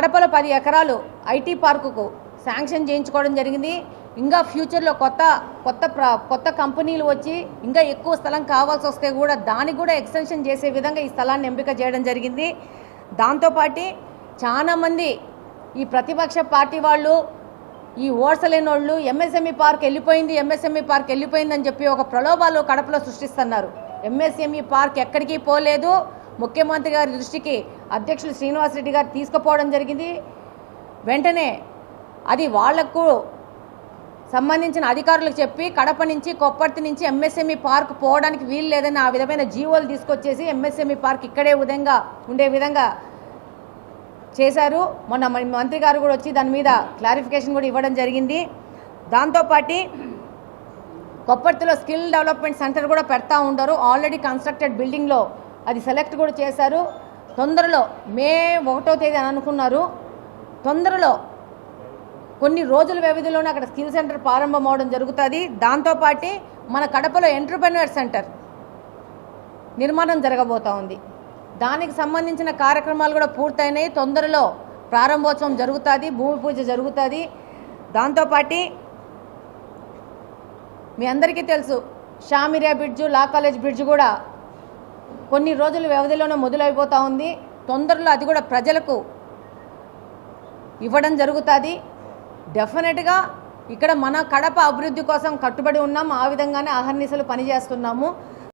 కడపలో పది ఎకరాలు ఐటీ పార్కుకు శాంక్షన్ చేయించుకోవడం జరిగింది. ఇంకా ఫ్యూచర్లో కొత్త కొత్త ప్ర కొత్త కంపెనీలు వచ్చి ఇంకా ఎక్కువ స్థలం కావాల్సి వస్తే కూడా దానికి కూడా ఎక్స్టెన్షన్ చేసే విధంగా ఈ స్థలాన్ని ఎంపిక చేయడం జరిగింది. దాంతోపాటి చాలామంది ఈ ప్రతిపక్ష పార్టీ వాళ్ళు ఈ ఓడ్సలేని వాళ్ళు ఎంఎస్ఎంఈ పార్క్ వెళ్ళిపోయింది ఎంఎస్ఎంఈ పార్క్ వెళ్ళిపోయిందని చెప్పి ఒక ప్రలోభాలు కడపలో సృష్టిస్తున్నారు. ఎంఎస్ఎంఈ పార్క్ ఎక్కడికి పోలేదు. ముఖ్యమంత్రి గారి దృష్టికి అధ్యక్షులు శ్రీనివాసరెడ్డి గారు తీసుకుపోవడం జరిగింది. వెంటనే అది వాళ్ళకు సంబంధించిన అధికారులకు చెప్పి కడప నుంచి కొప్పర్తి నుంచి ఎంఎస్ఎంఈ పార్క్ పోవడానికి వీలు లేదని ఆ విధమైన జీవోలు తీసుకొచ్చేసి ఎంఎస్ఎంఈ పార్క్ ఇక్కడే విధంగా ఉండే విధంగా చేశారు. మొన్న మంత్రి గారు కూడా వచ్చి దాని మీద క్లారిఫికేషన్ కూడా ఇవ్వడం జరిగింది. దాంతోపాటి కొప్పర్తిలో స్కిల్ డెవలప్మెంట్ సెంటర్ కూడా పెడతా ఉండరు. ఆల్రెడీ కన్స్ట్రక్టెడ్ బిల్డింగ్లో అది సెలెక్ట్ కూడా చేశారు. తొందరలో మే ఒకటో తేదీ అని అనుకున్నారు. తొందరలో కొన్ని రోజుల వ్యవధిలోనే అక్కడ స్కిల్ సెంటర్ ప్రారంభం అవడం జరుగుతుంది. దాంతోపాటి మన కడపలో ఎంటర్ప్రెన్యూర్ సెంటర్ నిర్మాణం జరగబోతా ఉంది. దానికి సంబంధించిన కార్యక్రమాలు కూడా పూర్తయినాయి. తొందరలో ప్రారంభోత్సవం జరుగుతుంది భూమి పూజ జరుగుతుంది. దాంతోపాటి మీ అందరికీ తెలుసు షామిరియా బ్రిడ్జు లా కాలేజ్ బ్రిడ్జ్ కూడా కొన్ని రోజుల వ్యవధిలోనే మొదలైపోతూ ఉంది. తొందరలో అది కూడా ప్రజలకు ఇవ్వడం జరుగుతుంది. డెఫినెట్గా ఇక్కడ మన కడప అభివృద్ధి కోసం కట్టుబడి ఉన్నాం. ఆ విధంగానే అహర్నిశలు పనిచేస్తున్నాము.